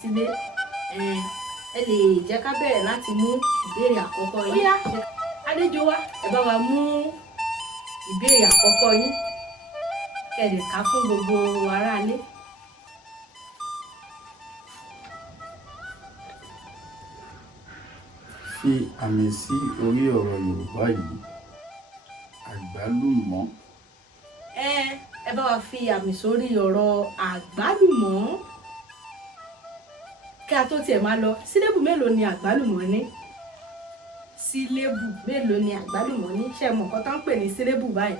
sílé ẹ lè jẹ́ ká bẹ̀rẹ̀ láti mú ìbéèrè àkọ́kọ́ yín. Ó yá àlejò wa ẹ bá wa mú ìbéèrè àkọ́kọ́ yín kẹ́ lè kà fún gbogbo aráalé. Fi àmì sí orí ọ̀rọ̀ Yorùbá yìí. Àgbálùmọ́. Ẹ bá wa fi àmì sórí ọ̀rọ̀ àgbálùmọ́. Kí a tó tiẹ̀ máa lọ, sílébù mélòó ni àgbálùmọ́ ní? Sílébù mélòó ni àgbálùmọ́ ní? Ṣé ẹ mọ̀ nǹkan tó ń pè ní sílébù báyìí?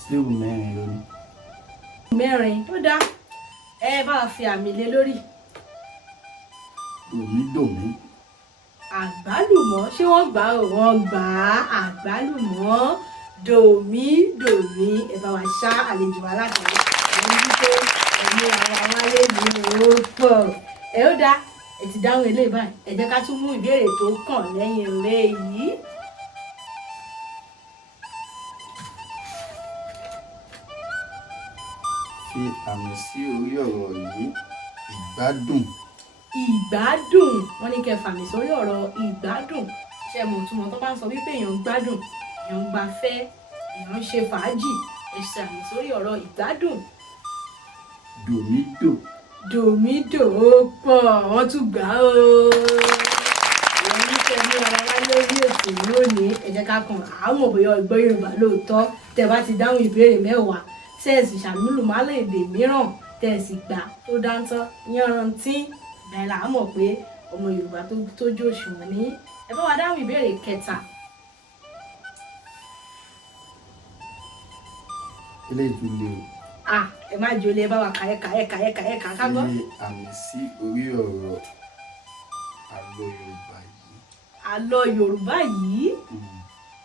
Sílébù mẹ́rin ló ní. Mẹ́rin tó dá. Ẹ bá wa fi àmì lé lórí. Dòmídòmí. Àgbálùmọ́, ṣé wọ́n gbà ó? Wọ́n gbà á. Àgbálùmọ́ dòmídòmí. Ẹ bá wa ṣá àlejò wa láti rí. Àwọn wípé ẹ̀mí àwọn alẹ́ mi ò pọ̀. Ẹ ó dá, ẹ ti dáhùn eléyìí báyìí. Ẹ jẹ́ ká tún mú ìbéèrè tó kàn lẹ́yìn eléyìí. Fi àmì sí orí ọ̀rọ̀ yìí. Ìgbádùn. Ìgbádùn, wọ́n ní kẹ́ fàmì sórí ọ̀rọ̀ ìgbádùn. Ṣé mo túmọ̀ tó bá ń sọ wípé èèyàn ń gbádùn, èèyàn ń gbafẹ́, èèyàn ń ṣe fàájì, ẹ ṣàmì sórí ọ̀rọ̀ ìgbádùn. Dòmídò. Dòmídò ó pọ̀, wọ́n tún gbà ó. Ìwọ́n ní kẹ́ ní ara wá lórí ètò lónìí. Ẹ jẹ́ ká kàn àwọn òbòyọ ìgbọ́ Yorùbá lóòótọ́. Tẹ́ bá ti dáhùn ìbéèrè mẹ́wàá, sẹ́ẹ̀sì ṣàmúlò máàlè èdè mìíràn, tẹ̀sí gbà tó dáńtọ́ yanrantí. Bẹ́ẹ̀ là á mọ̀ pé ọmọ Yorùbá tó tójú òṣùwọ̀n ní. Ẹ bá wa dáhùn ìbéèrè kẹta. Eléyìí tún lé o. Ẹ má jòlè, ẹ bá wa kà ká gbọ́. Fi àmì sí orí ọ̀rọ̀ àlọ́ Yorùbá yìí. Àlọ́ Yorùbá yìí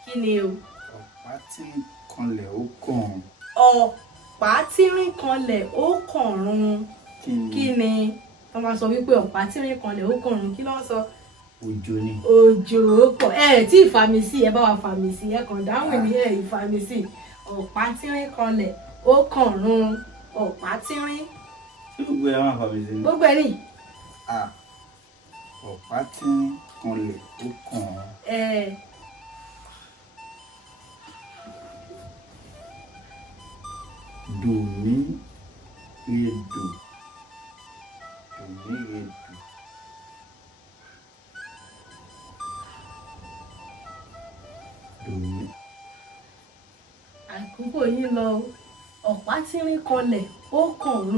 kí ni o? Ọ̀pá tí ń kanlẹ̀ ó kàn. Ọ̀pá tírín kanlẹ̀ ó kànrun. Kí ni? Wọ́n máa sọ wípé ọ̀pá tírín kanlẹ̀ ó kànrun. Kí ló ń sọ? Òjò ni. Òjò pọ̀. Tí ìfàmì sí, ẹ bá wa fàmì sí. Ẹ kàn dáhùn ní ìfàmì sí. Ọ̀pá tírín kanlẹ̀ ó kànrun. Ọ̀pá tírín. Gbogbo ẹ máa fàmì sí ni. Gbogbo ẹ ní. Ọ̀pá tí ń kanlẹ̀ ó kàn. Dòmíredò. Dòmíredò. Dòmí. Àkókò yín lọ. Ọ̀pá tírín kanlẹ̀ ó kànrun.